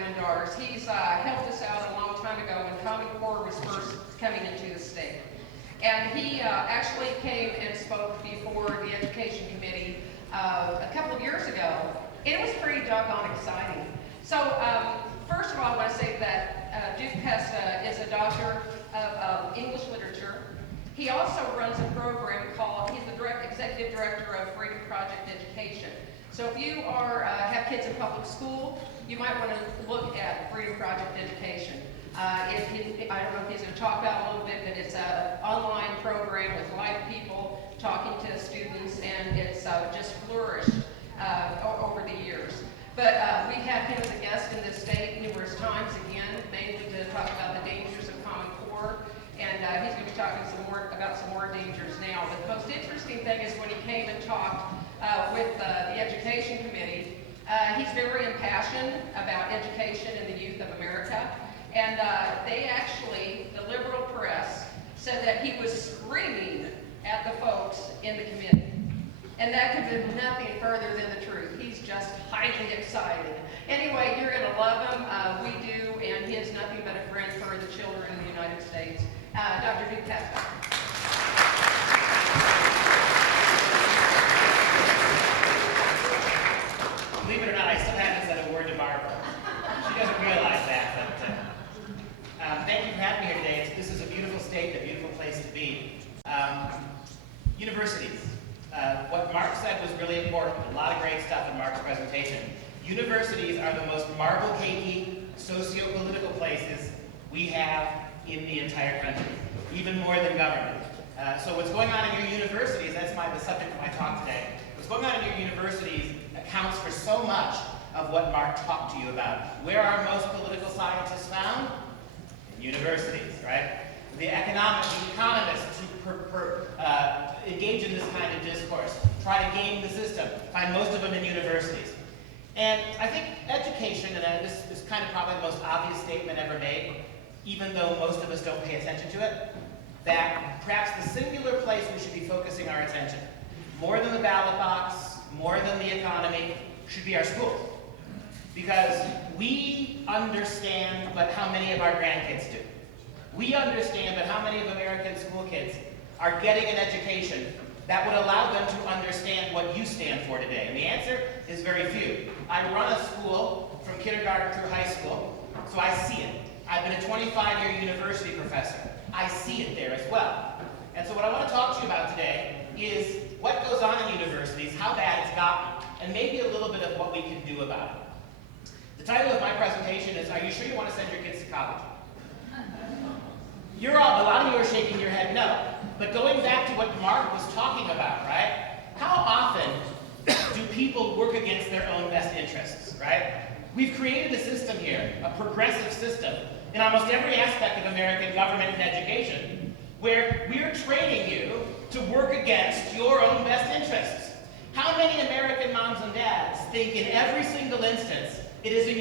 Diamond Daughters. He's helped us out a long time ago when Common Core was first coming into the state. And he actually came and spoke before the Education Committee a couple of years ago. And it was pretty doggone exciting. So first of all, I want to say that Duke Pesta is a doctor of English literature. He also runs a program called, he's the executive director of Freedom Project Education. So if you have kids in public school, you might want to look at Freedom Project Education. I don't know if he's going to talk about it a little bit, but it's an online program with live people talking to students, and it's just flourished over the years. But we've had him as a guest in this state numerous times, again, mainly to talk about the dangers of Common Core, and he's going to be talking about some more dangers now. But the most interesting thing is when he came and talked with the Education Committee, he's very impassioned about education and the youth of America. And they actually, the liberal press, said that he was screaming at the folks in the committee. And that could be nothing further than the truth. He's just highly excited. Anyway, you're going to love him. We do, and he is nothing but a friend for the children in the United States. Dr. Duke Pesta. Believe it or not, I still haven't said a word to Barbara. She doesn't realize that, but thank you for having me here today. This is a beautiful state, a beautiful place to be. Universities. What Mark said was really important. A lot of great stuff in Mark's presentation. Universities are the most marble-cakey, socio-political places we have in the entire country, even more than government. So what's going on in your universities, that's the subject of my talk today. What's going on in your universities accounts for so much of what Mark talked to you about. Where are most political scientists found? In universities, right? The economists who engage in this kind of discourse, try to game the system, find most of them in universities. And I think education, and this is kind of probably the most obvious statement ever made, even though most of us don't pay attention to it, that perhaps the singular place we should be focusing our attention, more than the ballot box, more than the economy, should be our schools. Because we understand but how many of our grandkids do. We understand but how many of American school kids are getting an education that would allow them to understand what you stand for today. And the answer is very few. I run a school from kindergarten through high school, so I see it. I've been a 25-year university professor. I see it there as well. And so what I want to talk to you about today is what goes on in universities, how bad it's gotten, and maybe a little bit of what we can do about it. The title of my presentation is, Are You Sure You Want to Send Your Kids to College? A lot of you are shaking your head no. But going back to what Mark was talking about, right? How often do people work against their own best interests, right? We've created a system here, a progressive system, in almost every aspect of American government and education, where we're training you to work against your own best interests. How many American moms and dads think in every single instance it is in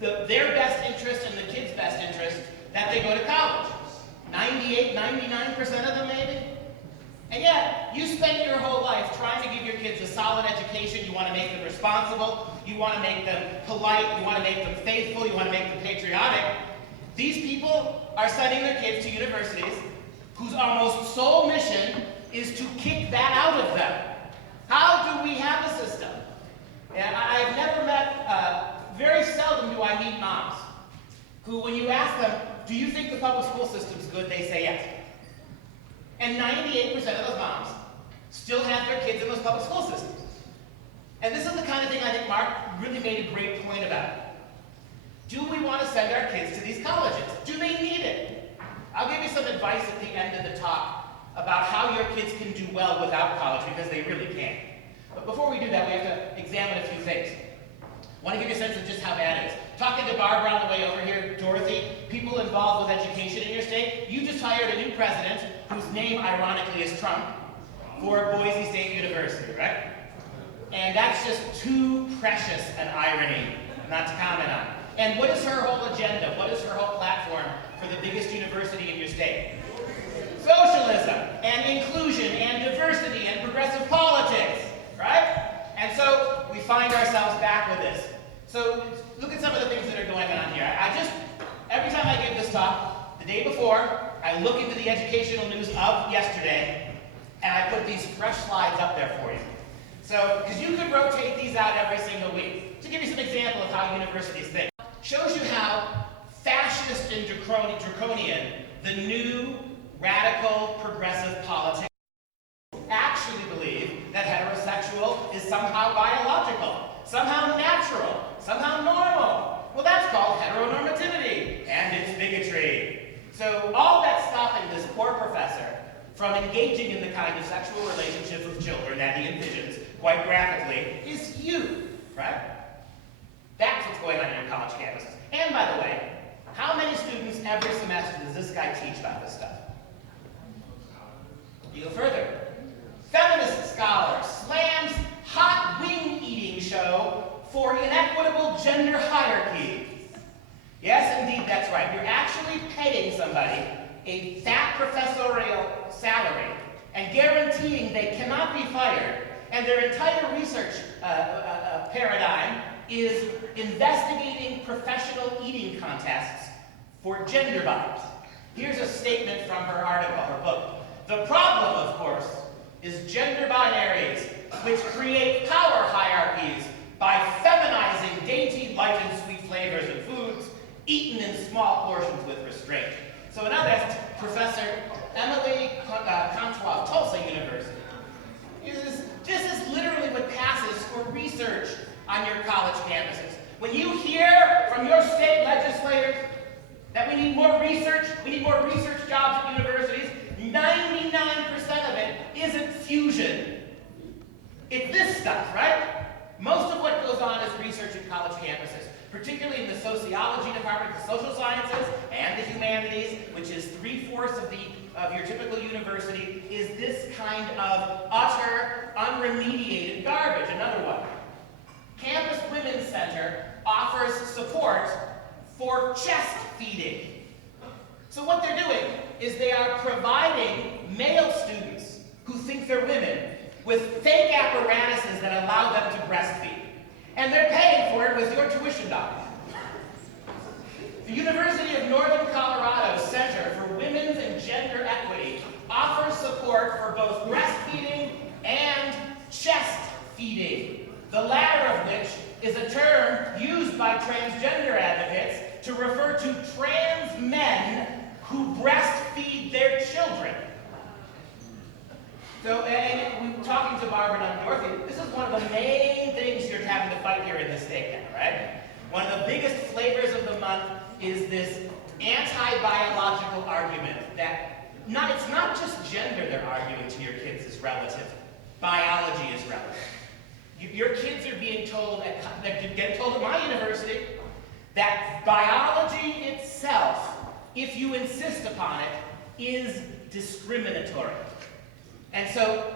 their best interest and the kids' best interest that they go to college? 98, 99% of them maybe? And yet, you spend your whole life trying to give your kids a solid education. You want to make them responsible. You want to make them polite. You want to make them faithful. You want to make them patriotic. These people are sending their kids to universities whose almost sole mission is to kick that out of them. How do we have a system? And I've never met, very seldom do I meet moms who, when you ask them, do you think the public school system's good, they say yes. And 98% of those moms still have their kids in those public school systems. And this is the kind of thing I think Mark really made a great point about. Do we want to send our kids to these colleges? Do they need it? I'll give you some advice at the end of the talk about how your kids can do well without college, because they really can. But before we do that, we have to examine a few things. I want to give you a sense of just how bad it is. Talking to Barbara on the way over here, Dorothy, people involved with education in your state, you just hired a new president whose name, ironically, is Trump for Boise State University, right? And that's just too precious an irony not to comment on. And what is her whole agenda? What is her whole platform for the biggest university in your state? Socialism and inclusion and diversity and progressive politics, right? And so we find ourselves back with this. So look at some of the things that are going on here. Every time I give this talk, the day before, I look into the educational news of yesterday, and I put these fresh slides up there for you. So, because you could rotate these out every single week. To give you some example of how universities think. Shows you how fascist and draconian the new radical progressive politics actually believe that heterosexual is somehow biological, somehow natural, somehow normal. Well, that's called heteronormativity, and it's bigotry. So all that's stopping this poor professor from engaging in the kind of sexual relationships with children that he envisions, quite graphically, is you, right? That's what's going on in your college campuses. And by the way, how many students every semester does this guy teach about this stuff? You go further. Feminist scholar slams hot wing eating show for inequitable gender hierarchy. Yes, indeed, that's right. You're actually paying somebody a fat professorial salary and guaranteeing they cannot be fired, and their entire research paradigm is investigating professional eating contests for gender bias. Here's a statement from her article, her book. The problem, of course, is gender binaries, which create power hierarchies by feminizing dainty, light and sweet flavors in foods, eaten in small portions with restraint. So in other words, Professor Emily Contois of Tulsa University. This is literally what passes for research on your college campuses. When you hear from your state legislators that we need more research jobs at universities, 99% of it isn't fusion. It's this stuff, right? Most of what goes on is research at college campuses, particularly in the sociology department, the social sciences, and the humanities, which is 3/4 of your typical university, is this kind of utter, unremediated garbage. Another one. Campus Women's Center offers support for chest feeding. So what they're doing is they are providing male students who think they're women with fake apparatuses that allow them to breastfeed. And they're paying for it with your tuition dollars. The University of Northern Colorado's Center for Women's and Gender Equity offers support for both breastfeeding and chest feeding, the latter of which is a term used by transgender advocates to refer to trans men who breastfeed their children. So, and we're talking to Barbara and Dorothy, this is one of the main things you're having to fight here in the state now, right? One of the biggest flavors of the month is this anti-biological argument that it's not just gender they're arguing to your kids is relative. Biology is relative. Your kids are being told, getting told at my university, that biology itself, if you insist upon it, is discriminatory. And so,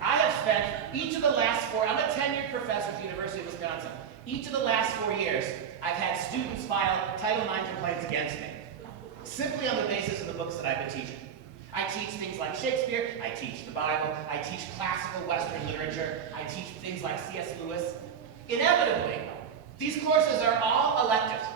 I have spent each of the last I'm a tenured professor at the University of Wisconsin. Each of the last 4 years, I've had students file Title IX complaints against me, simply on the basis of the books that I've been teaching. I teach things like Shakespeare, I teach the Bible, I teach classical Western literature, I teach things like C.S. Lewis. Inevitably, these courses are all elective.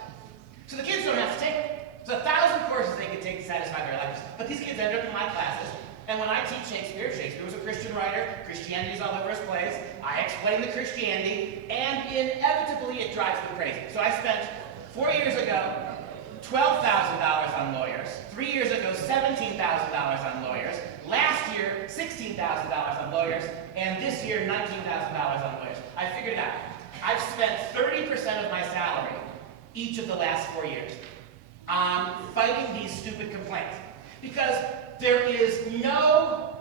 So the kids don't have to take them. There's 1,000 courses they could take to satisfy their electives, but these kids end up in my classes. And when I teach Shakespeare was a Christian writer, Christianity is all over his plays, I explain the Christianity, and inevitably it drives them crazy. So I spent 4 years ago, $12,000 on lawyers, 3 years ago, $17,000 on lawyers, last year, $16,000 on lawyers, and this year, $19,000 on lawyers. I figured it out. I've spent 30% of my salary each of the last 4 years on fighting these stupid complaints. Because there is no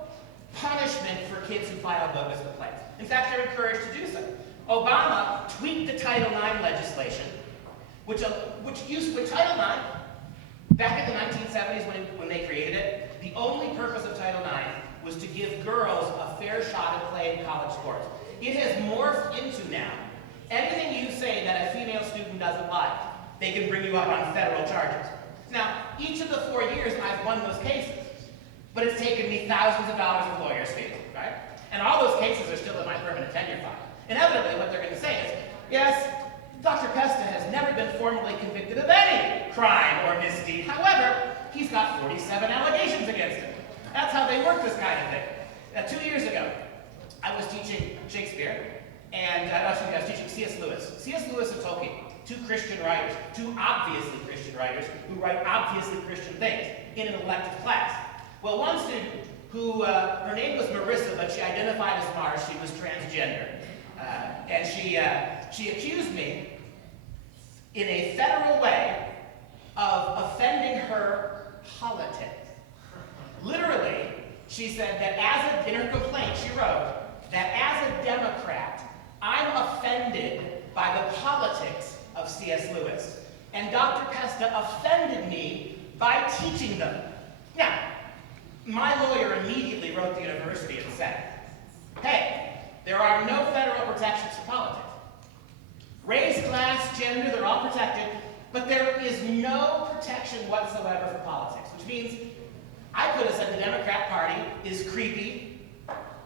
punishment for kids who file bogus complaints. In fact, they're encouraged to do so. Obama tweaked the Title IX legislation, which used Title IX, back in the 1970s when they created it, the only purpose of Title IX was to give girls a fair shot at playing college sports. It has morphed into now, anything you say that a female student doesn't like, they can bring you up on federal charges. Now, each of the 4 years, I've won those cases. But it's taken me thousands of dollars of lawyers' fees, right? And all those cases are still in my permanent tenure file. Inevitably, what they're going to say is, yes, the crime or misdeed. However, he's got 47 allegations against him. That's how they work this kind of thing. 2 years ago, I was teaching Shakespeare, and I was teaching C.S. Lewis. C.S. Lewis and Tolkien, two Christian writers, two obviously Christian writers who write obviously Christian things in an elective class. Well, one student who, her name was Marissa, but she identified as Mars, she was transgender. And she accused me in a federal way of offending her politics. Literally, she said that in her complaint, she wrote that as a Democrat, I'm offended by the politics of C.S. Lewis. And Dr. Pesta offended me by teaching them. Now, my lawyer immediately wrote the university and said, hey, there are no federal protections for politics. Race, class, gender, they're all protected, but there is no protection whatsoever for politics, which means I could have said the Democrat Party is creepy,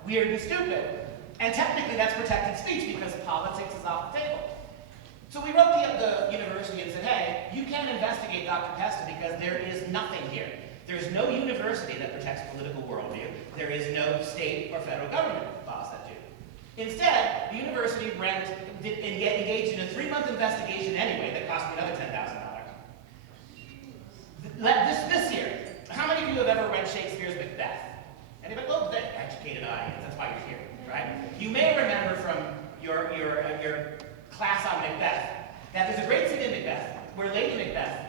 weird, and stupid. And technically that's protected speech because politics is off the table. So we wrote the university and said, hey, you can't investigate Dr. Pesta because there is nothing here. There's no university that protects political worldview. There is no state or federal government laws that do. Instead, the university engaged in a 3-month investigation anyway that cost me another $10,000. This year, how many of you have ever read Shakespeare's Macbeth? Anybody? Well, the educated audience, that's why you're here, right? You may remember from your class on Macbeth that there's a great scene in Macbeth where Lady Macbeth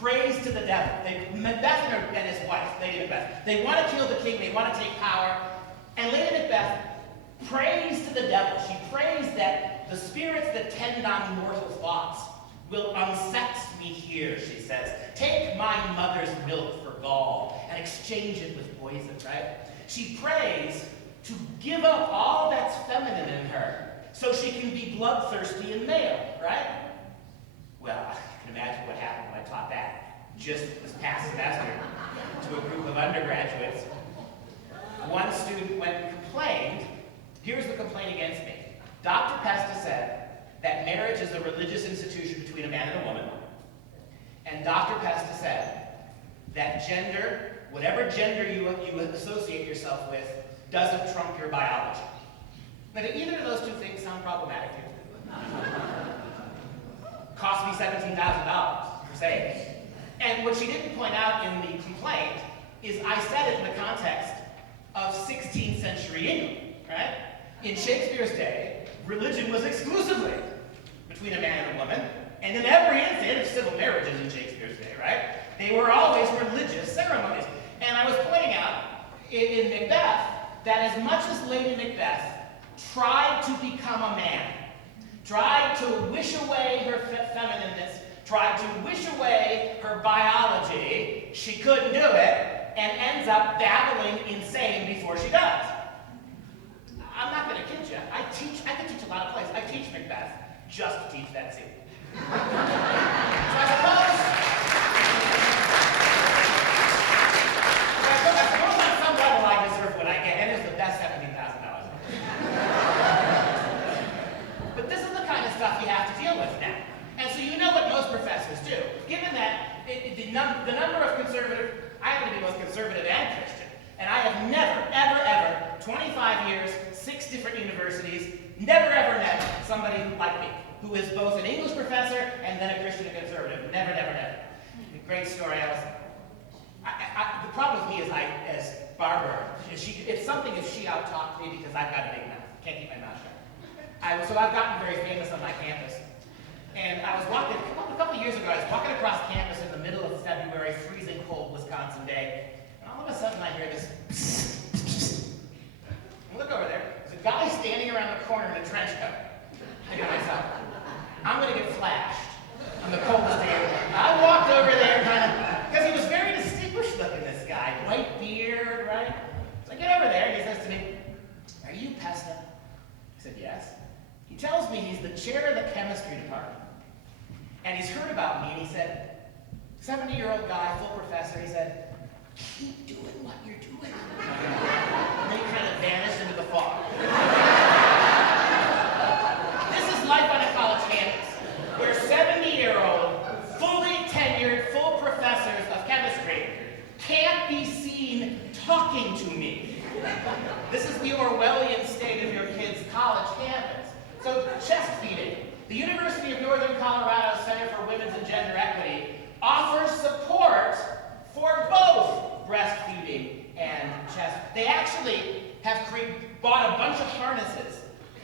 prays to the devil. Macbeth and his wife, Lady Macbeth, they want to kill the king, they want to take power, and Lady Macbeth prays to the devil. She prays that the spirits that tend on mortal thoughts will unsex me here, she says. Take my mother's milk for gall and exchange it with poison, right? She prays to give up all that's feminine in her so she can be bloodthirsty and male, right? Well, I can imagine what happened when I taught that just this past semester to a group of undergraduates. One student went and complained. Here's the complaint against me. Dr. Pesta said that marriage is a religious institution between a man and a woman. And Dr. Pesta said that gender, whatever gender you associate yourself with, doesn't trump your biology. Now, do either of those two things sound problematic to you? Cost me $17,000 for saying it. And what she didn't point out in the complaint is I said it in the context of 16th century England, right? In Shakespeare's day, religion was exclusively between a man and a woman, and in every instance of civil marriages in Shakespeare's day, right? They were always religious ceremonies. And I was pointing out in Macbeth that as much as Lady Macbeth tried to become a man, tried to wish away her feminineness, tried to wish away her biology, she couldn't do it, and ends up babbling insane before she does. I'm not going to kid you. I can teach a lot of plays. I teach Macbeth just to teach that scene. So I suppose on some level I deserve what I get, and it's the best $17,000. But this is the kind of stuff you have to deal with now. And so you know what most professors do. Given that the number of conservative, I happen to be both conservative and Christian, and I have never, ever, ever, 25 years, 6 different universities, never ever met somebody like me, who is both an English professor and then a Christian and conservative. Never, never, never. Great story. The problem with me is as Barbara, it's something if she out-talked me because I've got a big mouth. Can't keep my mouth shut. So I've gotten very famous on my campus. And I was walking, a couple of years ago, I was walking across campus in the middle of February, freezing cold Wisconsin day. And all of a sudden I hear this psst. And look over there. There's a guy standing around the corner in a trench coat. I think to myself, I'm going to get flashed on the coldest day of the year. I walked over there because he was very distinguished looking, this guy. White beard, right? So I get over there and he says to me, "Are you Pesta?" I said, "Yes." He tells me he's the chair of the chemistry department. And he's heard about me and he said, 70-year-old guy, full professor, he said, "Keep doing what you're doing." And then he kind of vanished into the fog. This is life on a college campus, where 70-year-old, fully tenured can't be seen talking to me. This is the Orwellian state of your kid's college campus. So chest feeding. The University of Northern Colorado Center for Women's and Gender Equity offers support for both breastfeeding and chest. They actually have bought a bunch of harnesses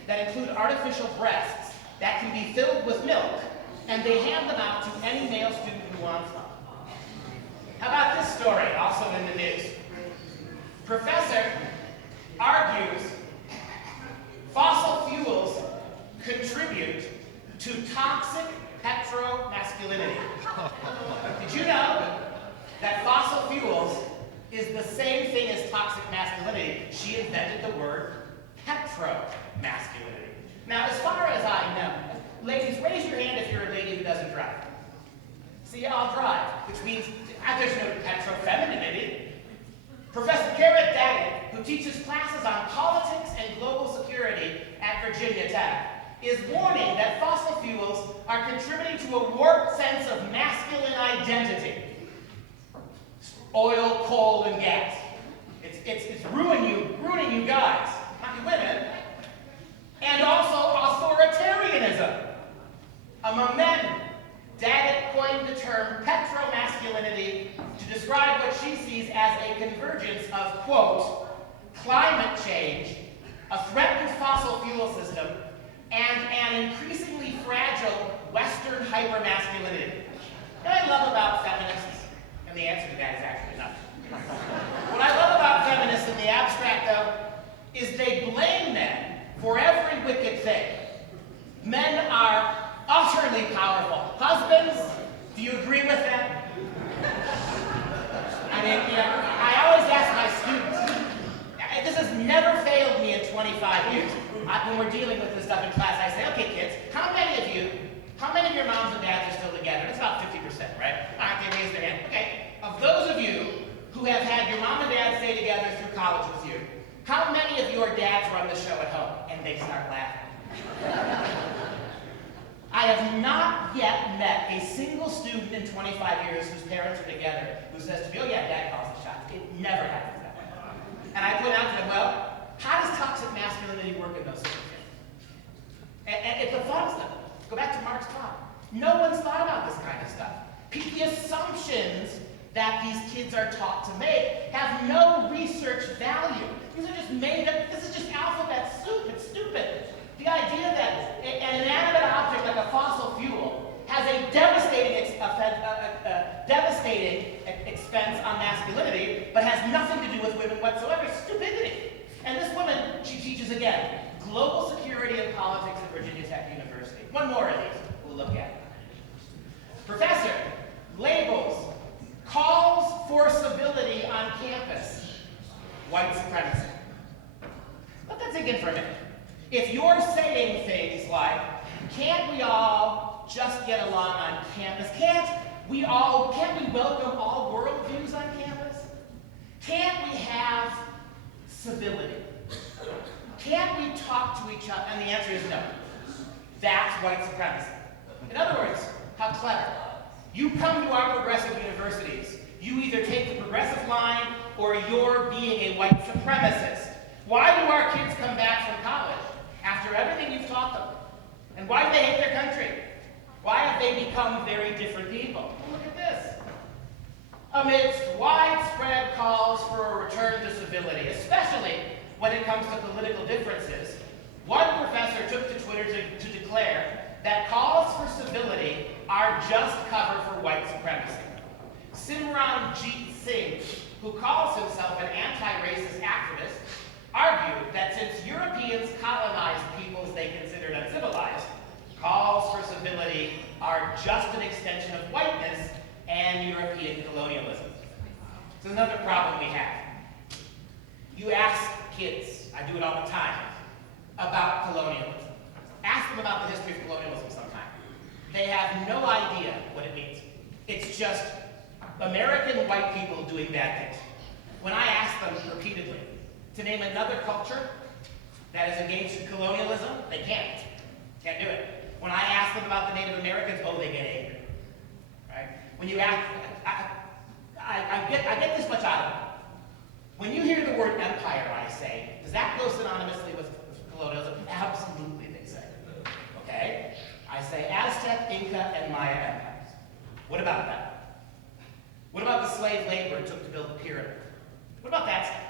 that include artificial breasts that can be filled with milk, and they hand them out to any male student who wants them. How about this story, also in the news? Professor argues fossil fuels contribute to toxic heteromasculinity. Did you know that fossil fuels is the same thing as toxic masculinity? She invented the word heteromasculinity. Now, as far as I know, ladies, raise your hand if you're a lady who doesn't drive. See, I'll drive, which means there's no heterofemininity. Professor Garrett Daggett, who teaches classes on politics and global security at Virginia Tech, is warning that fossil fuels are contributing to a warped sense of masculine identity. Oil, coal, and gas. It's ruining you guys, not you women. And also authoritarianism among men. Daggett coined the term petromasculinity to describe what she sees as a convergence of, quote, climate change, a threatened fossil fuel system, and an increasingly fragile Western hypermasculinity. What I love about feminists, and the answer to that is actually nothing. What I love about feminists in the abstract, though, is they blame men for every wicked thing. Men are utterly powerful. Husbands, do you agree with that? I mean, I always ask my students, this has never failed me in 25 years. When we're dealing with this stuff in class, I say, okay, kids, how many of your moms and dads are still together? It's about 50%, right? All right, they raise their hand. Okay, of those of you who have had your mom and dad stay together through college with you, how many of your dads run the show at home? And they start laughing. I have not yet met a single student in 25 years whose parents are together who says to me, oh yeah, dad calls the shots. It never happens that way. And I point out to them, well, how does toxic masculinity work in those circumstances? And it's the fun stuff. Go back to Mark's talk. No one's thought about this kind of stuff. The assumptions that these kids are taught to make have no research value. These are just made up, this is just alphabet soup, it's stupid. The idea that an inanimate object like a fossil fuel has a devastating expense on masculinity, but has nothing to do with women whatsoever, stupidity. And this woman, she teaches again, global security and politics at Virginia Tech University. One more of these we'll look at. Professor labels calls for civility on campus white supremacy. Let that sink in for a minute. If you're saying things like, can't we all just get along on campus? Can't we welcome all worldviews on campus? Can't we have civility? Can't we talk to each other? And the answer is no. That's white supremacy. In other words, how clever. You come to our progressive universities, you either take the progressive line or you're being a white supremacist. Why do our kids come back from college after everything you've taught them? And why do they hate their country? Why have they become very different people? Well, look at this. Amidst widespread calls for a return to civility, especially when it comes to political differences, one professor took to Twitter to declare that calls for civility are just cover for white supremacy. Simranjit Singh, who calls himself an anti-racist activist, argued that since Europeans colonized peoples they considered uncivilized, calls for civility are just an extension of whiteness and European colonialism. So another problem we have. You ask kids, I do it all the time, about colonialism. Ask them about the history of colonialism sometime. They have no idea what it means. It's just American white people doing bad things. When I ask them repeatedly to name another culture that is engaged in colonialism, they can't. Can't do it. When I ask them about the Native Americans, oh, they get angry. Right? When you ask, I I get this much out of it. When you hear the word empire, I say, does that go synonymously with colonialism? Absolutely, they say. Okay? I say Aztec, Inca, and Maya empires. What about that? What about the slave labor it took to build the pyramid? What about that stuff?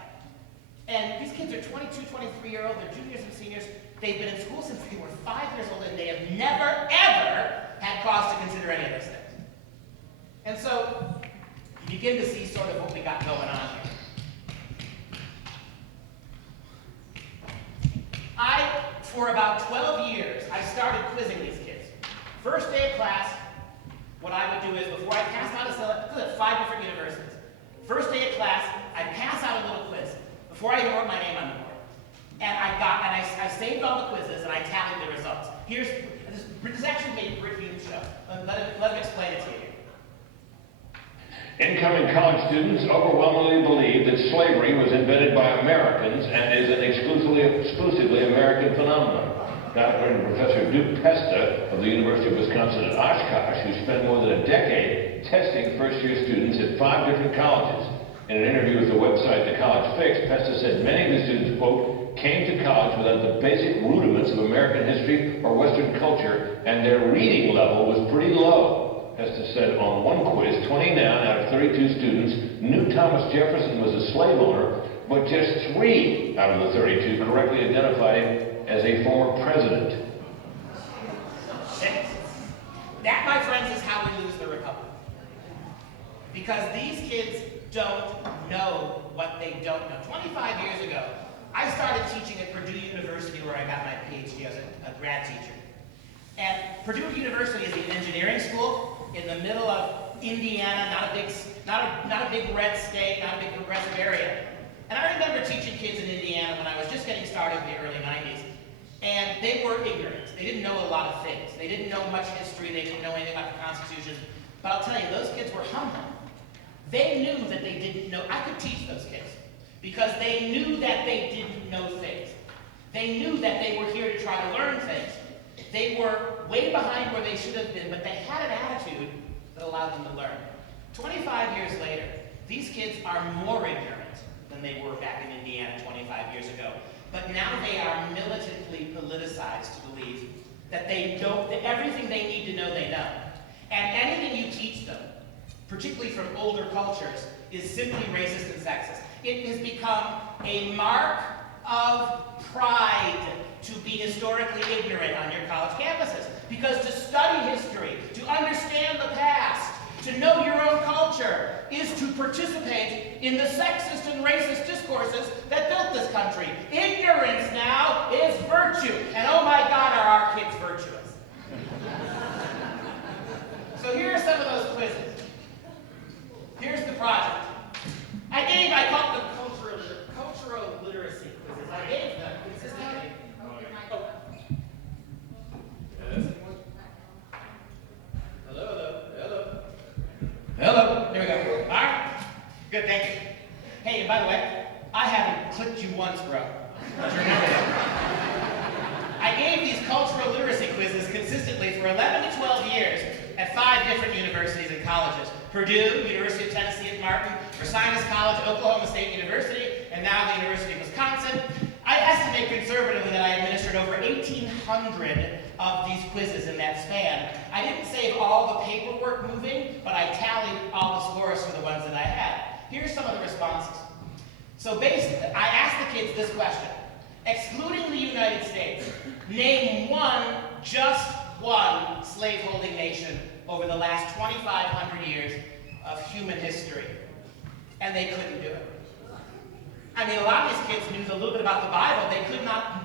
And these kids are 22, 23-year-old, they're juniors and seniors. They've been in school since they were 5 years old, and they have never, ever had cause to consider any of those things. And so, you begin to see sort of what we got going on here. For about 12 years, I started quizzing these kids. First day of class, what I would do is, before I passed out a syllabus, because at 5 different universities, first day of class, I'd pass out a little quiz before I even wrote my name on the board. And I saved all the quizzes and I tallied the results. This actually made Britt Hume show. Let him explain it to you. Incoming college students overwhelmingly believe that slavery was invented by Americans and is an exclusively American phenomenon. Not according to Professor Duke Pesta of the University of Wisconsin at Oshkosh, who spent more than a decade testing first-year students at 5 different colleges. In an interview with the website The College Fix, Pesta said many of the students, quote, came to college without the basic rudiments of American history or Western culture, and their reading level was pretty low. Pesta said on one quiz, 29 out of 32 students knew Thomas Jefferson was a slave owner, but just 3 out of the 32 correctly identified him as a former president. That, my friends, is how we lose the republic. Because these kids don't know what they don't know. 25 years ago, I started teaching at Purdue University, where I got my PhD as a grad teacher. And Purdue University is an engineering school in the middle of Indiana, not a big red state, not a big progressive area. And I remember teaching kids in Indiana when I was just getting started in the early 90s. And they were ignorant. They didn't know a lot of things. They didn't know much history. They didn't know anything about the Constitution. But I'll tell you, those kids were humble. They knew that they didn't know. I could teach those kids because they knew that they didn't know things. They knew that they were here to try to learn things. They were way behind where they should have been, but they had an attitude that allowed them to learn. 25 years later, these kids are more ignorant than they were back in Indiana 25 years ago. But now they are militantly politicized to believe that that everything they need to know, they know. And anything you teach them, particularly from older cultures, is simply racist and sexist. It has become a mark of pride to be historically ignorant on your college campuses. Because to study history, to understand the past, to know your own culture, is to participate in the sexist and racist discourses that built this country. Ignorance now is virtue. And oh my God, are our kids virtuous. So here are some of those quizzes. Here's the project. I called them cultural literacy quizzes. I gave them consistently. Hello. There we go. All right. Good, thank you. Hey, and by the way, I haven't clicked you once, bro. Just remember that. I gave these cultural literacy quizzes consistently for 11 to 12 years at 5 different universities and colleges. Purdue, University of Tennessee at Martin, Versailles College, Oklahoma State University, and now the University of Wisconsin. I estimate conservatively that I administered over 1,800 of these quizzes in that span. I didn't save all the paperwork moving, but I tallied all the scores for the ones that I had. Here's some of the responses. So basically, I asked the kids this question. Excluding the United States, name just one slaveholding nation over the last 2,500 years of human history. And they couldn't do it. I mean, a lot of these kids knew a little bit about the Bible.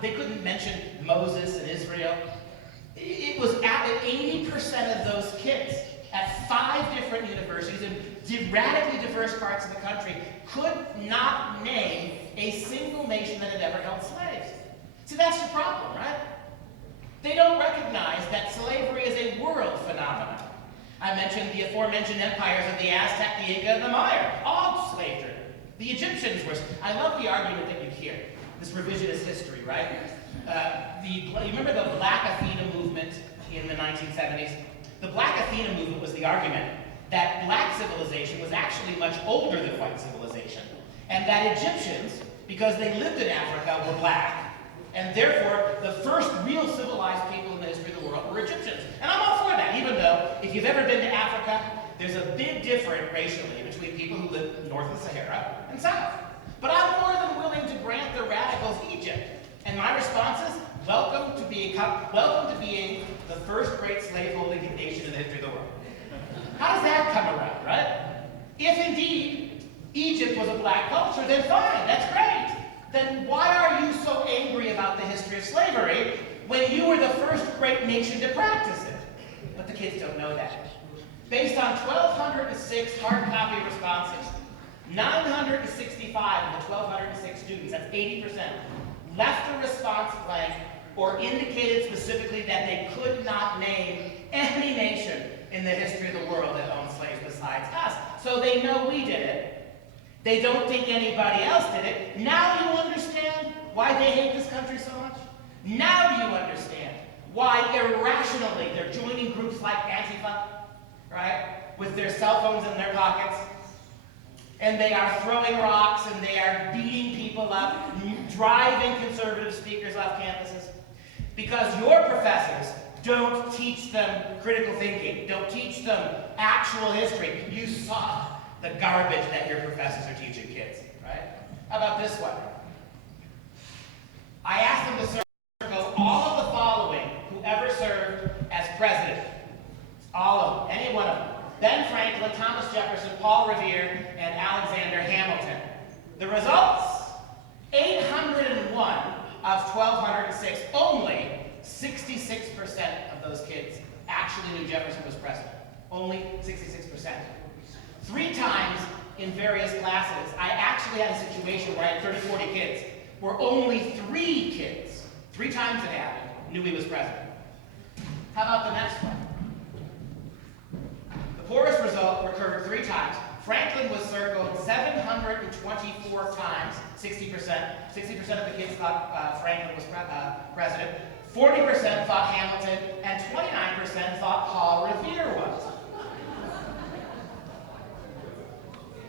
They couldn't mention Moses and Israel. It was at 80% of those kids at 5 different universities in radically diverse parts of the country could not name a single nation that had ever held slaves. See, that's the problem, right? They don't recognize that slavery is a world phenomenon. I mentioned the aforementioned empires of the Aztec, the Inca, and the Maya, all slave-driven. The Egyptians were. I love the argument that you hear, this revisionist history, right? You remember the Black Athena movement in the 1970s? The Black Athena movement was the argument that black civilization was actually much older than white civilization, and that Egyptians, because they lived in Africa, were black, and therefore the first real civilized people in the history of the world were Egyptians. And I'm all for that, even though if you've ever been to Africa, there's a big difference racially between people who live north of the Sahara and south. But I'm more than willing to grant the radicals Egypt. And my response is, welcome to being the first great slaveholding nation in the history of the world. How does that come around, right? If indeed Egypt was a black culture, then fine, that's great. Then why are you so angry about the history of slavery when you were the first great nation to practice it? But the kids don't know that. Based on 1,206 hard copy responses, 965 of the 1,206 students, that's 80%, left a response blank or indicated specifically that they could not name any nation in the history of the world that owned slaves besides us. So they know we did it. They don't think anybody else did it. Now you understand why they hate this country so much? Now you understand why irrationally they're joining groups like Antifa, right? With their cell phones in their pockets. And they are throwing rocks and they are beating people up, driving conservative speakers off campuses. Because your professors don't teach them critical thinking, don't teach them actual history. You saw the garbage that your professors are teaching kids, right? How about this one? I asked them to circle all of the following who ever served as president. All of them, any one of them. Ben Franklin, Thomas Jefferson, Paul Revere, and Alexander Hamilton. The results? 801 of 1,206. Only 66% of those kids actually knew Jefferson was president. Only 66%. 3 times in various classes, I actually had a situation where I had 30, 40 kids, where only 3 kids, 3 times it happened, knew he was president. How about the next one? Poorest result recurred 3 times. Franklin was circled 724 times, 60%. 60% of the kids thought Franklin was president. 40% thought Hamilton, and 29% thought Paul Revere was.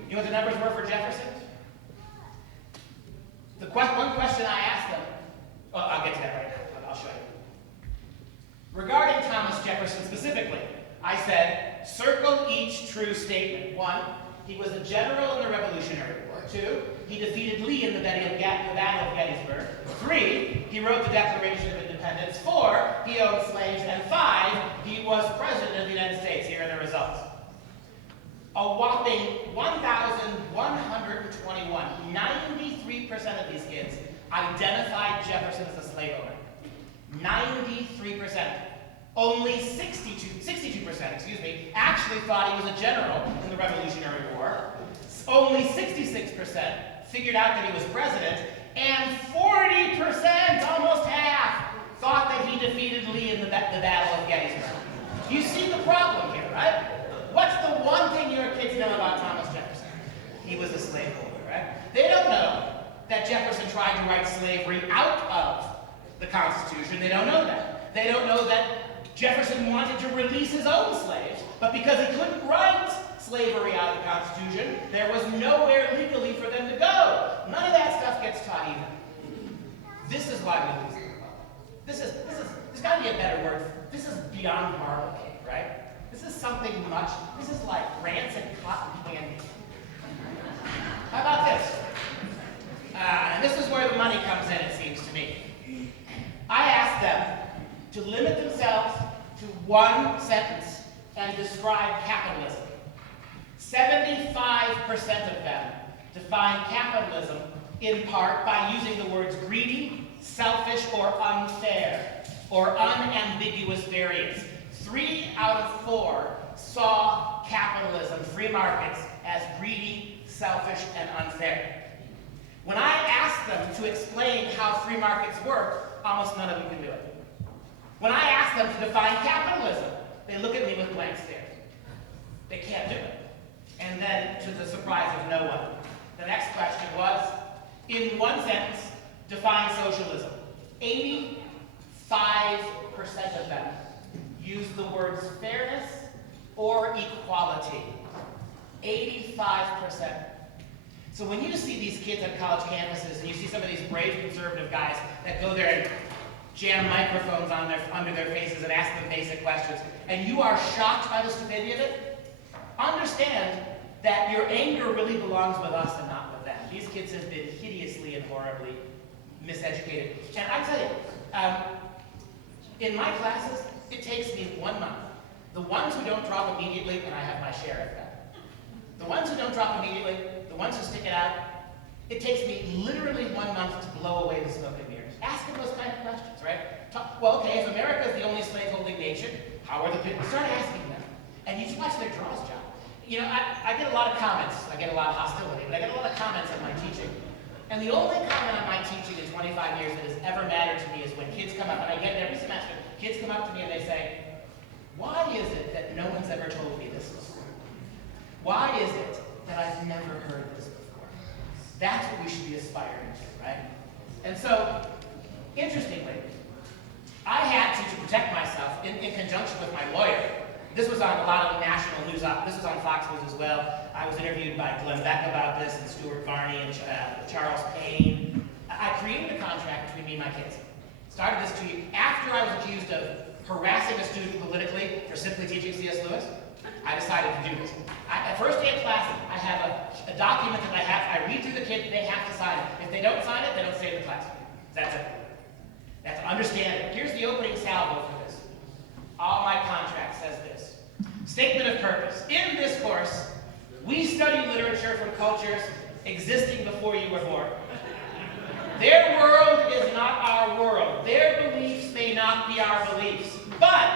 You know what the numbers were for Jefferson? One question I asked them, well, I'll get to that right now. I'll show you. Regarding Thomas Jefferson specifically, I said, circle each true statement. 1, he was a general in the Revolutionary War. 2, he defeated Lee in the Battle of Gettysburg. 3, he wrote the Declaration of Independence. 4, he owned slaves. And 5, he was president of the United States. Here are the results. A whopping 1,121, 93% of these kids identified Jefferson as a slave owner. 93%. Only 62%, actually thought he was a general in the Revolutionary War. Only 66% figured out that he was president, and 40%, almost half, thought that he defeated Lee in the Battle of Gettysburg. You see the problem here, right? What's the one thing your kids know about Thomas Jefferson? He was a slaveholder, right? They don't know that Jefferson tried to write slavery out of the Constitution. They don't know that. They don't know that Jefferson wanted to release his own slaves, but because he couldn't write slavery out of the Constitution, there was nowhere legally for them to go. None of that stuff gets taught either. This is why we lose the problem. There's got to be a better word. This is beyond marble cake, right? This is something much, this is like rancid cotton candy. How about this? And this is where the money comes in, it seems to me. I asked them to limit themselves to 1 sentence and describe capitalism. 75% of them define capitalism in part by using the words greedy, selfish, or unfair, or unambiguous variance. 3 out of 4 saw capitalism, free markets, as greedy, selfish, and unfair. When I asked them to explain how free markets work, almost none of them can do it. When I ask them to define capitalism, they look at me with blank stares. They can't do it. And then, to the surprise of no one, the next question was, in 1 sentence, define socialism. 85% of them use the words fairness or equality. 85%. So when you see these kids on college campuses and you see some of these brave conservative guys that go there and jam microphones under their faces and ask them basic questions, and you are shocked by the stupidity of it, understand that your anger really belongs with us and not with them. These kids have been hideously and horribly miseducated. And I tell you, in my classes, it takes me 1 month. The ones who don't drop immediately, and I have my share of that. The ones who don't drop immediately, the ones who stick it out, it takes me literally 1 month to blow away the smoke and mirrors. Ask them those kind of questions, right? Well, okay, if America is the only slaveholding nation, how are the people? Start asking them. And you just watch their jaws drop. You know, I get a lot of comments. I get a lot of hostility, but I get a lot of comments on my teaching. And the only comment on my teaching in 25 years that has ever mattered to me is when kids come up, and I get it every semester, kids come up to me and they say, why is it that no one's ever told me this before? Why is it that I've never heard this before? That's what we should be aspiring to, right? And so, interestingly, I had to protect myself in conjunction with my lawyer. This was on a lot of national news. This was on Fox News as well. I was interviewed by Glenn Beck about this, and Stuart Varney, and Charles Payne. I created a contract between me and my kids. Started this 2 years after I was accused of harassing a student politically for simply teaching C.S. Lewis. I decided to do this. At first day of class, I have a document that I read through the kids, they have to sign it. If they don't sign it, they don't stay in the class. That's it. That's understanding. Here's the opening salvo for this. All my contract says this. Statement of purpose. In this course, we study literature from cultures existing before you were born. Their world is not our world. Their beliefs may not be our beliefs. But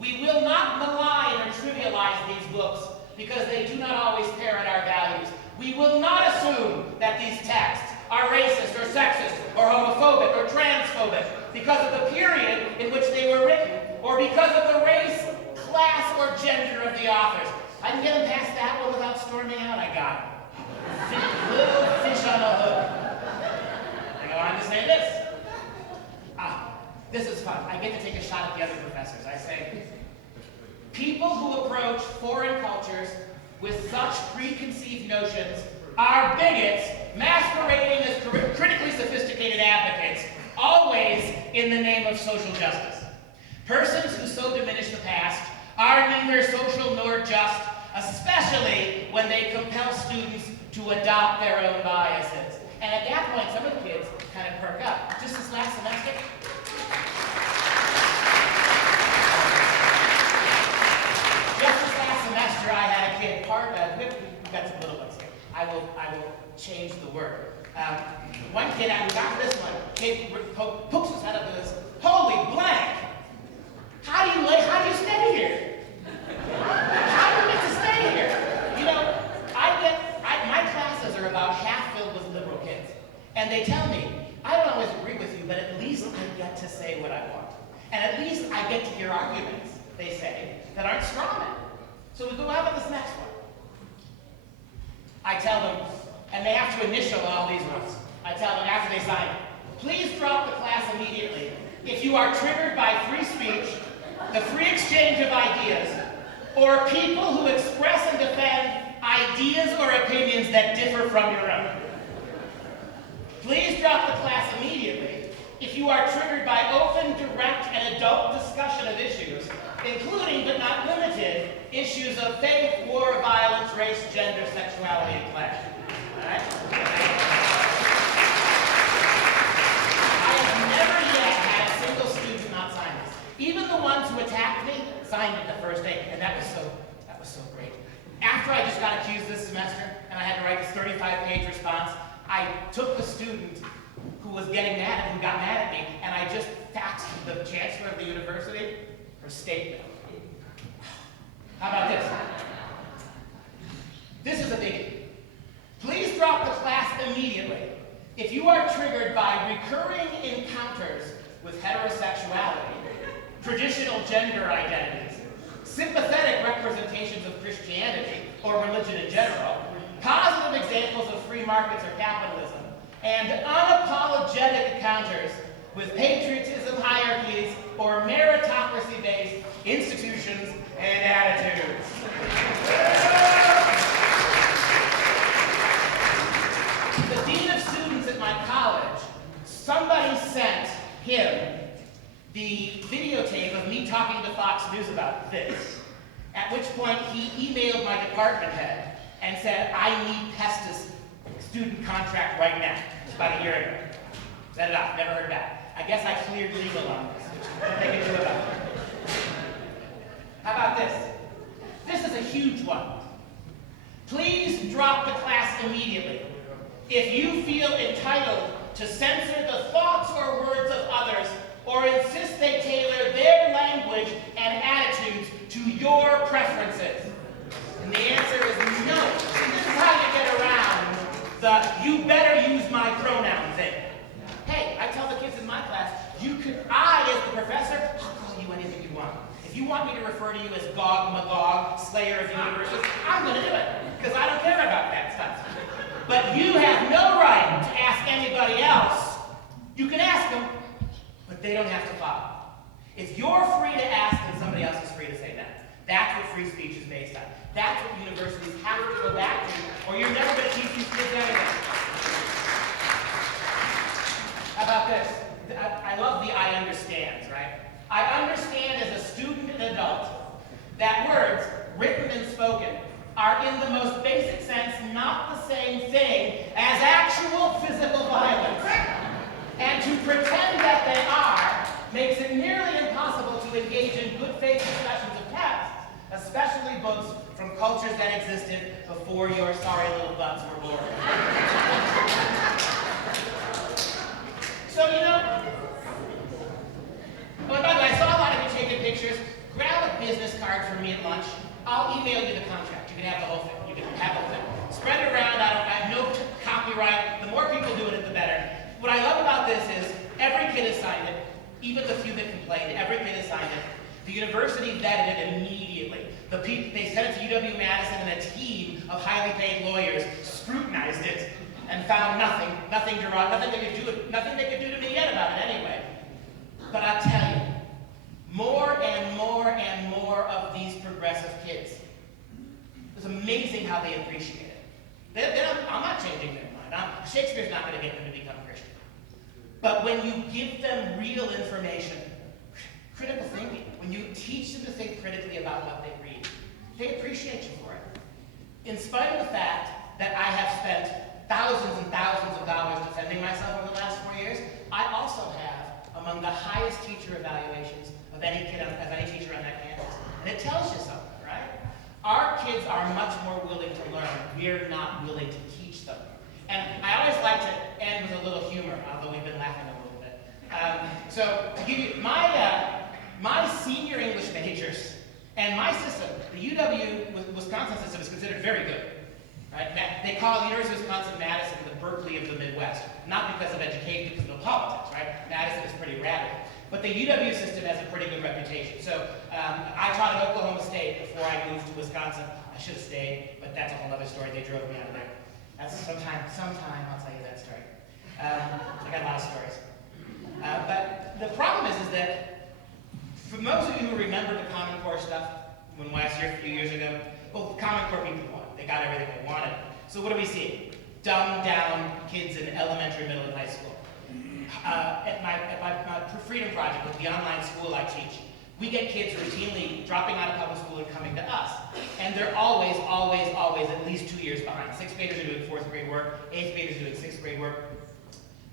we will not malign or trivialize these books because they do not always parrot our values. We will not assume that these texts are racist or sexist or homophobic or transphobic because of the period in which they were written or because of the race, class, or gender of the authors. I can get them past that one without storming out. I got it. Little fish on a hook. I go on to say this. This is fun. I get to take a shot at the other professors. I say, people who approach foreign cultures with such preconceived notions are bigots masquerading as critically sophisticated advocates, always in the name of social justice. Persons who so diminish the past are neither social nor just, especially when they compel students to adopt their own biases. And at that point, some of the kids kind of perk up. Just this last semester, I had a kid we've got some little ones here. I will change the word. One kid, we got this one, kid pokes his head up and goes, holy blank! How do you stay here? How do you get to stay here? You know, my classes are about half filled with liberal kids. And they tell me, I don't always agree with you, but at least I get to say what I want. And at least I get to hear arguments, they say, that aren't strawmen. So we go out with this next one. I tell them, and they have to initial all these ones. I tell them after they sign it, please drop the class immediately if you are triggered by free speech, the free exchange of ideas, or people who express and defend ideas or opinions that differ from your own. Please drop the class immediately if you are triggered by open, direct, and adult discussion of issues, including but not limited issues of faith, war, violence, race, gender, sexuality, and class. All right? I have never yet had a single student not sign this. Even the ones who attacked me signed it the first day, and that was so great. After I just got accused this semester, and I had to write this 35-page response, I took the student who was getting mad and who got mad at me, and I just faxed the chancellor of the university her statement. How about this? This is a biggie. Please drop the class immediately if you are triggered by recurring encounters with heterosexuality, traditional gender identities, sympathetic representations of Christianity or religion in general, positive examples of free markets or capitalism, and unapologetic encounters with patriotism hierarchies or meritocracy-based institutions, and attitudes. The dean of students at my college, somebody sent him the videotape of me talking to Fox News about this, at which point he emailed my department head and said, I need Pesta's student contract right now. It's about a year ago. Set it off, never heard back. I guess I cleared legal on this, which is what they can do about it. How about this? This is a huge one. Please drop the class immediately if you feel entitled to censor the thoughts or words of others or insist they tailor their language and attitudes to your preferences. And the answer is no. This is how you get around the you better use my pronoun thing. Hey, I tell the kids in my class, I, as the professor, I'll call you anything you want. If you want me to refer to you as Gog Magog, Slayer of Universes, I'm going to do it, because I don't care about that stuff. But you have no right to ask anybody else. You can ask them, but they don't have to follow. If you're free to ask, then somebody else is free to say no. That's what free speech is based on. That's what universities have to go back to, or you're never going to teach these kids anything. How about this? I love the I understands, right? I understand as a student and adult that words, written and spoken, are in the most basic sense not the same thing as actual physical violence. And to pretend that they are makes it nearly impossible to engage in good faith discussions of texts, especially books from cultures that existed before your sorry little butts were born. So, by the way, I saw a lot of you taking pictures. Grab a business card from me at lunch. I'll email you the contract. You can have the whole thing. You can have the whole thing. Spread it around. I have no copyright. The more people doing it, the better. What I love about this is every kid has signed it, even the few that complained. Every kid has signed it. The university vetted it immediately. They sent it to UW-Madison, and a team of highly paid lawyers scrutinized it and found nothing they could do to me yet about it anyway. But I'll tell you, more and more and more of these progressive kids, it's amazing how they appreciate it. I'm not changing their mind. Shakespeare's not going to get them to become Christian. But when you give them real information, critical thinking, when you teach them to think critically about what they read, they appreciate you for it. In spite of the fact that I have spent thousands and thousands of dollars defending myself over the last 4 years, I also have among the highest teacher evaluations of any teacher on that campus. And it tells you something, right? Our kids are much more willing to learn. We're not willing to teach them. And I always like to end with a little humor, although we've been laughing a little bit. So to give you, my senior English majors and my system, the UW-Wisconsin system is considered very good. Right? They call the University of Wisconsin-Madison the Berkeley of the Midwest, not because of education, because of the politics, right? Madison is pretty radical. But the UW system has a pretty good reputation. So I taught at Oklahoma State before I moved to Wisconsin. I should have stayed, but that's a whole other story. They drove me out of there. That's sometime I'll tell you that story. I got a lot of stories. But the problem is that for most of you who remember the Common Core stuff when last year, a few years ago, well, the Common Core people won. They got everything they wanted. So what do we see? Dumbed down kids in elementary, middle, and high school. At my Freedom Project, with the online school I teach, we get kids routinely dropping out of public school and coming to us. And they're always at least 2 years behind. 6th graders are doing 4th grade work, 8th graders are doing 6th grade work.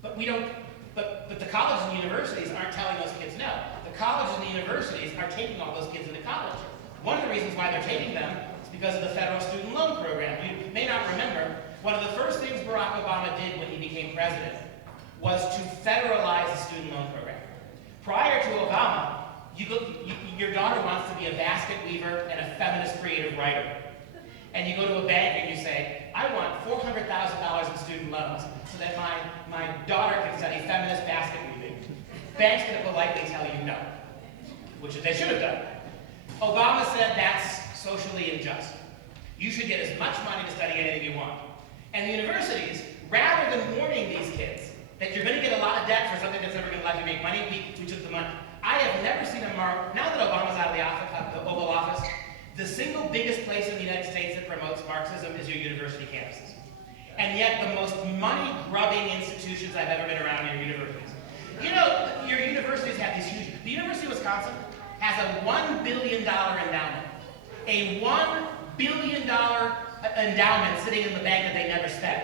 But the colleges and universities aren't telling those kids no. The colleges and the universities are taking all those kids into college. One of the reasons why they're taking them is because of the federal student loan program. You may not remember, one of the first things Barack Obama did when he became president was to federalize the student loan program. Prior to Obama, your daughter wants to be a basket weaver and a feminist creative writer. And you go to a bank and you say, I want $400,000 in student loans so that my daughter can study feminist basket weaving. Banks going to politely tell you no, which they should have done. Obama said that's socially unjust. You should get as much money to study anything you want. And the universities, rather than warning these kids that you're going to get a lot of debt for something that's never going to let you make money, we took the money. I have never seen a Mark, now that Obama's out of the Oval Office, the single biggest place in the United States that promotes Marxism is your university campuses. And yet the most money-grubbing institutions I've ever been around are your universities. You know, your universities have these huge, the University of Wisconsin has a $1 billion endowment. A $1 billion endowment sitting in the bank that they never spent.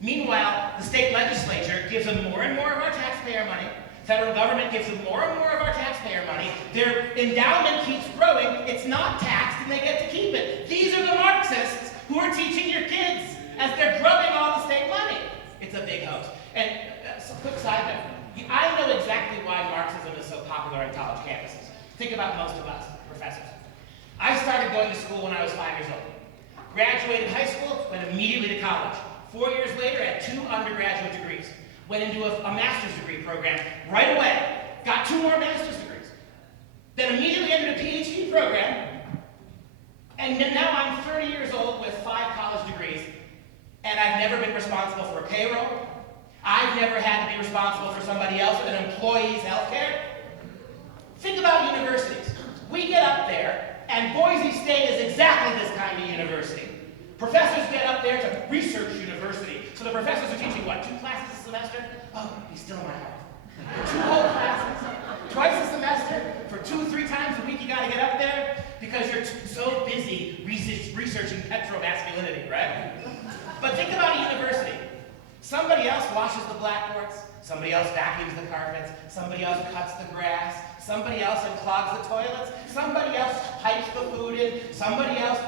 Meanwhile, the state legislature gives them more and more of our taxpayer money. Federal government gives them more and more of our taxpayer money. Their endowment keeps growing. It's not taxed, and they get to keep it. These are the Marxists who are teaching your kids as they're grubbing all the state money. It's a big hoax. And a quick side note. I know exactly why Marxism is so popular on college campuses. Think about most of us, professors. I started going to school when I was 5 years old. Graduated high school, went immediately to college. 4 years later, had 2 undergraduate degrees. Went into a master's degree program right away. Got 2 more master's degrees. Then immediately entered a PhD program. And now I'm 30 years old with 5 college degrees. And I've never been responsible for a payroll. I've never had to be responsible for somebody else, an employee's health care. Think about universities. We get up there, and Boise State is exactly this kind of university. Professors get up there to research university. So the professors are teaching, what, 2 classes a semester? Oh, be still my heart. 2 whole classes, twice a semester, for 2-3 times a week you gotta get up there because you're so busy researching petromasculinity, right? But think about a university. Somebody else washes the blackboards, somebody else vacuums the carpets, somebody else cuts the grass, somebody else unclogs the toilets, somebody else pipes the food in, somebody else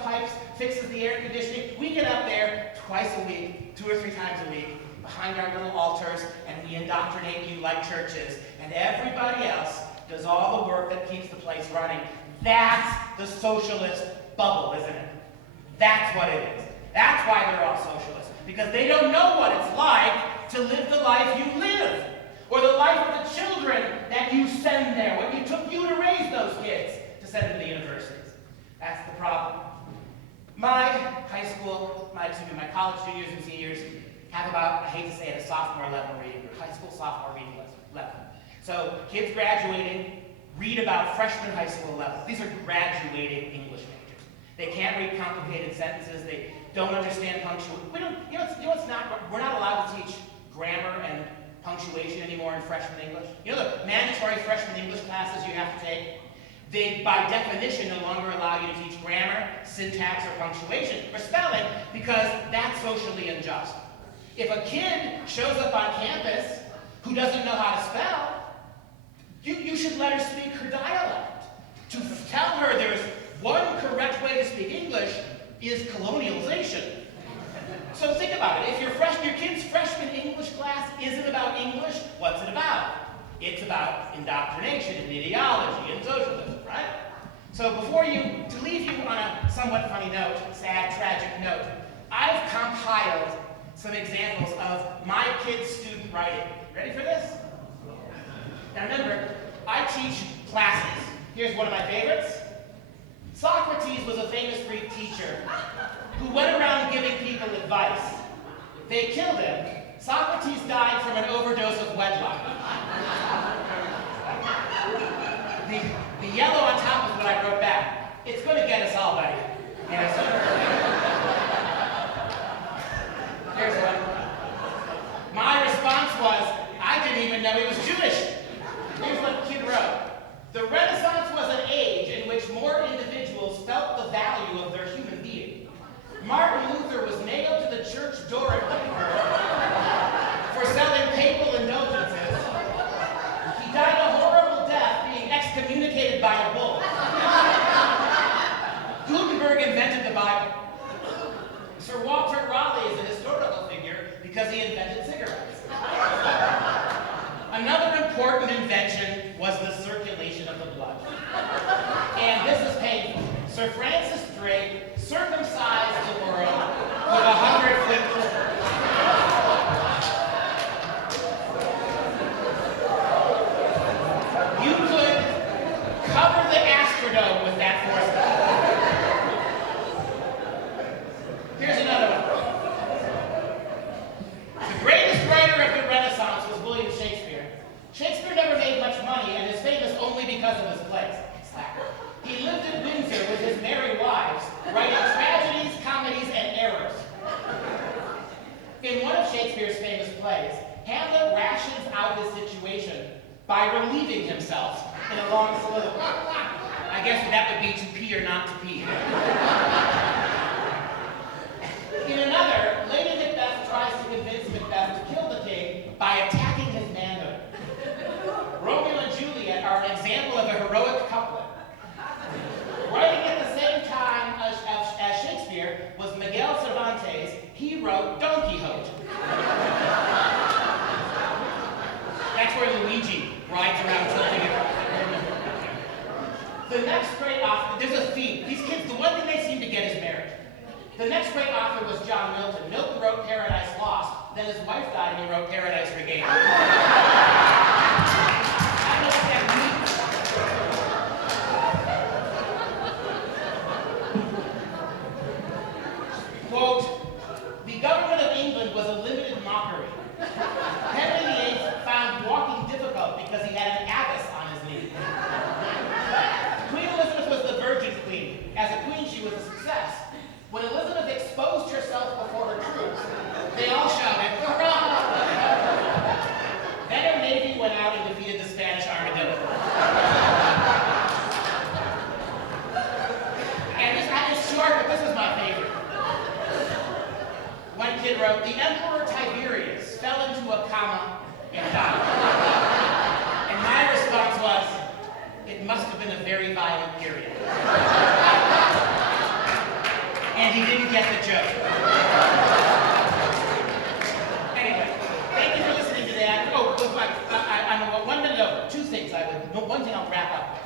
fixes the air conditioning. We get up there twice a week, 2 or 3 times a week, behind our little altars, and we indoctrinate you like churches, and everybody else does all the work that keeps the place running. That's the socialist bubble, isn't it? That's what it is. That's why they're all socialists, because they don't know what it's like to live the life you live, or the life of the children that you send there, what it took you to raise those kids to send them to the universities. That's the problem. My high school, my college juniors and seniors have about, I hate to say it, a sophomore level reading group, high school sophomore reading level. So kids graduating read about freshman high school level. These are graduating English majors. They can't read complicated sentences. They don't understand punctuation. We're not allowed to teach grammar and punctuation anymore in freshman English. You know the mandatory freshman English classes you have to take? They, by definition, no longer allow you to teach grammar, syntax, or punctuation, or spelling, because that's socially unjust. If a kid shows up on campus who doesn't know how to spell, you should let her speak her dialect. To tell her there's one correct way to speak English is colonialization. So think about it. If your kid's freshman English class isn't about English, what's it about? It's about indoctrination and ideology and socialism, right? So to leave you on a somewhat funny note, sad, tragic note, I've compiled some examples of my kids' student writing. Ready for this? Now remember, I teach classes. Here's one of my favorites. Socrates was a famous Greek teacher who went around giving people advice. They killed him. Socrates died from an overdose of wedlock. The yellow on top is what I wrote back. It's going to get us all, buddy. Here's one. My response was, I didn't even know he was Jewish. Here's what the kid wrote. The Renaissance was an age in which more individuals felt the value of their human being. Martin Luther was nailed to the church door at Wittenberg for selling papal indulgences. He died a horrible death, being excommunicated by a bull. Gutenberg invented the Bible. Sir Walter Raleigh is a historical figure because he invented cigarettes. Another important invention was the circulation of the blood. And this is painful. Sir Francis Drake circumcised the world with 100 flint. You could cover the Astrodome with that force. Here's another one. The greatest writer of the Renaissance was William Shakespeare. Shakespeare never made much money, and is famous only writing tragedies, comedies, and errors. In one of Shakespeare's famous plays, Hamlet rations out his situation by relieving himself in a long soliloquy. I guess that would be to pee or not to pee. In another, Lady Macbeth tries to convince Macbeth to kill the king by attacking his manhood. Romeo and Juliet are an example of a heroic couplet. Writing at the same time as Shakespeare was Miguel Cervantes. He wrote Don Quixote. That's where Luigi rides around tilting it. The next great author, there's a theme. These kids, the one thing they seem to get is marriage. The next great author was John Milton. Milton wrote Paradise Lost, then his wife died and he wrote Paradise Regained. I don't know what that means. Quote, the government of England was a limited mockery. Henry VIII found walking difficult because he had an abbess on his knee. Queen Elizabeth was the Virgin Queen. As a queen, she was a success. When Elizabeth exposed herself before her troops, they all shouted, hurrah! Then her navy went out and defeated the Spanish armadillo. And this is short, but this is my favorite. One kid wrote, the Emperor Tiberius fell into a comma and died. And my response was, it must have been a very violent period. And he didn't get the joke. Anyway, thank you for listening to that. Oh, I'm 1 minute over. Two things one thing I'll wrap up with,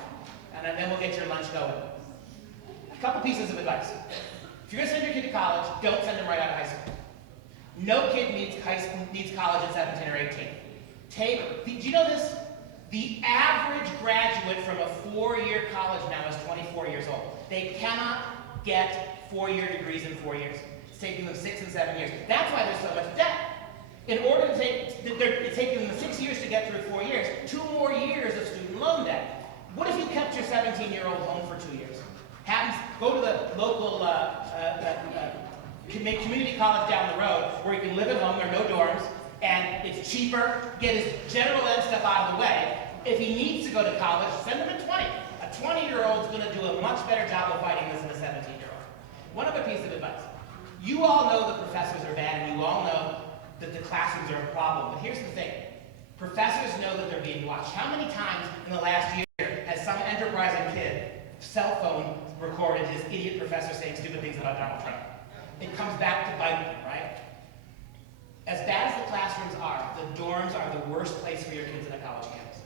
and then we'll get your lunch going. A couple pieces of advice. If you're gonna send your kid to college, don't send them right out of high school. No kid needs college at 17 or 18. Do you know this? The average graduate from a 4-year college now is 24 years old. They cannot get 4-year degrees in 4 years. It's taking them 6 and 7 years. That's why there's so much debt. In order to it's taking them 6 years to get through 4 years, 2 more years of student loan debt. What if you kept your 17-year-old home for 2 years? Go to the local community college down the road where you can live at home, there are no dorms, and it's cheaper, get his general ed stuff out of the way. If he needs to go to college, send him at 20. A 20-year-old is going to do a much better job of fighting this than a 17-year-old. One other piece of advice. You all know the professors are bad, and you all know that the classrooms are a problem, but here's the thing. Professors know that they're being watched. How many times in the last year has some enterprising kid cell phone recorded his idiot professor saying stupid things about Donald Trump? It comes back to bite them, right? As bad as the classrooms are, the dorms are the worst place for your kids in a college campus.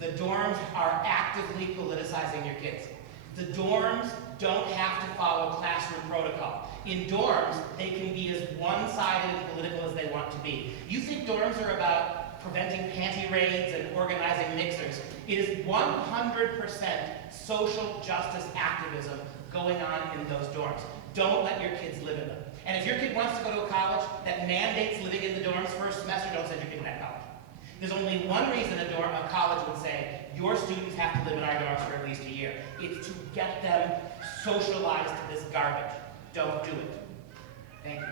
The dorms are actively politicizing your kids. The dorms don't have to follow classroom protocol. In dorms, they can be as one-sided and political as they want to be. You think dorms are about preventing panty raids and organizing mixers. It is 100% social justice activism going on in those dorms. Don't let your kids live in them. And if your kid wants to go to a college that mandates living in the dorms for a semester, don't send your kid to that college. There's only one reason a college would say, your students have to live in our dorms for at least a year. It's to get them socialized to this garbage. Don't do it. Thank you.